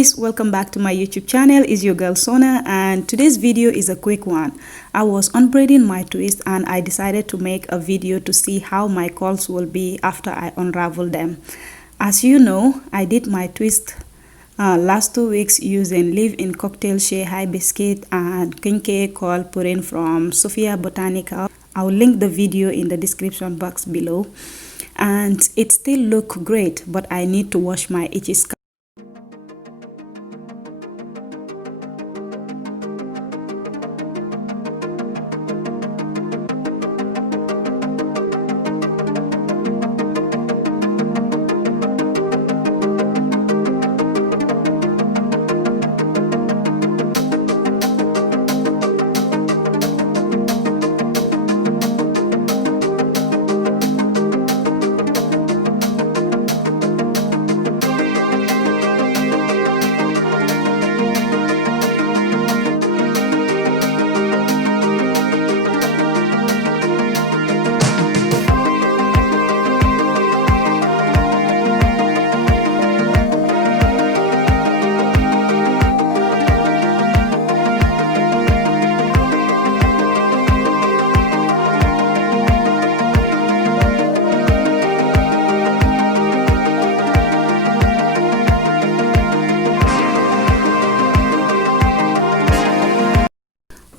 guys, welcome back to my YouTube channel. It's your girl Sona, and today's video is a quick one. I was unbraiding my twist and I decided to make a video to see how my curls will be after I unravel them. As you know, I did my twist last 2 weeks using leave-in cocktail Shea Hibiscus and Kinky coil put-in from SAFFIYAH Botanical. I'll link the video in the description box below. And it still look great, but I need to wash my itchy scalp.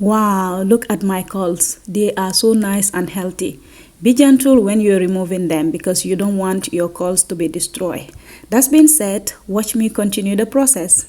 Wow, look at my curls. They are so nice and healthy. Be gentle when you're removing them because you don't want your curls to be destroyed. That being said, watch me continue the process.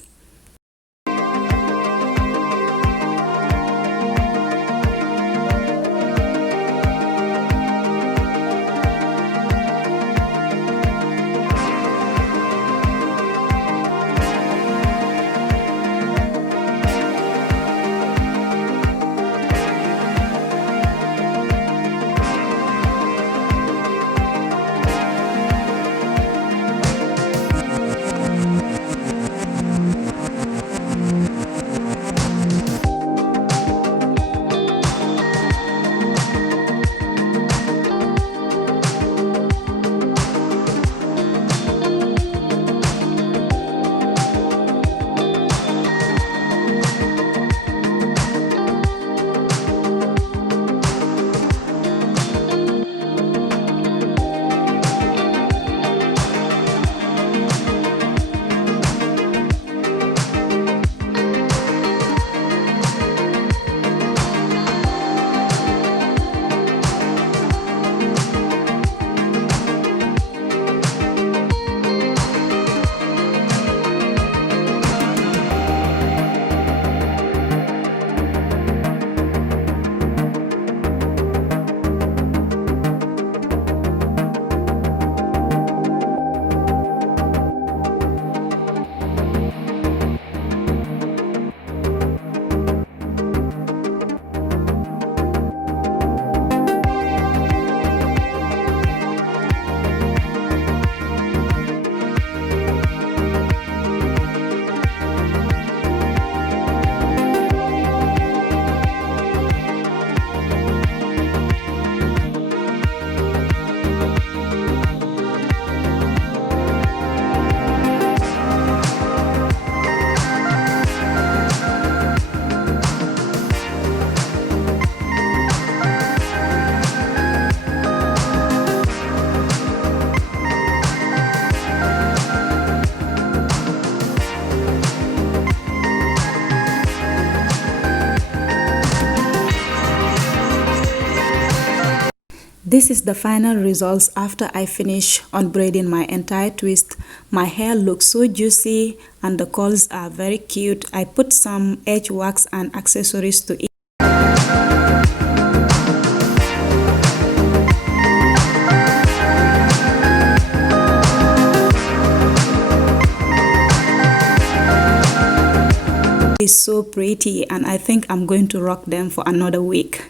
This is the final results after I finish unbraiding my entire twist. My hair looks so juicy and the curls are very cute. I put some edge wax and accessories to it. It's so pretty and I think I'm going to rock them for another week.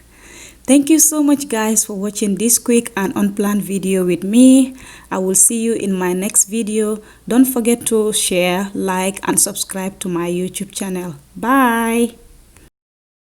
Thank you so much guys for watching this quick and unplanned video with me. I will see you in my next video. Don't forget to share, like and subscribe to my YouTube channel. Bye.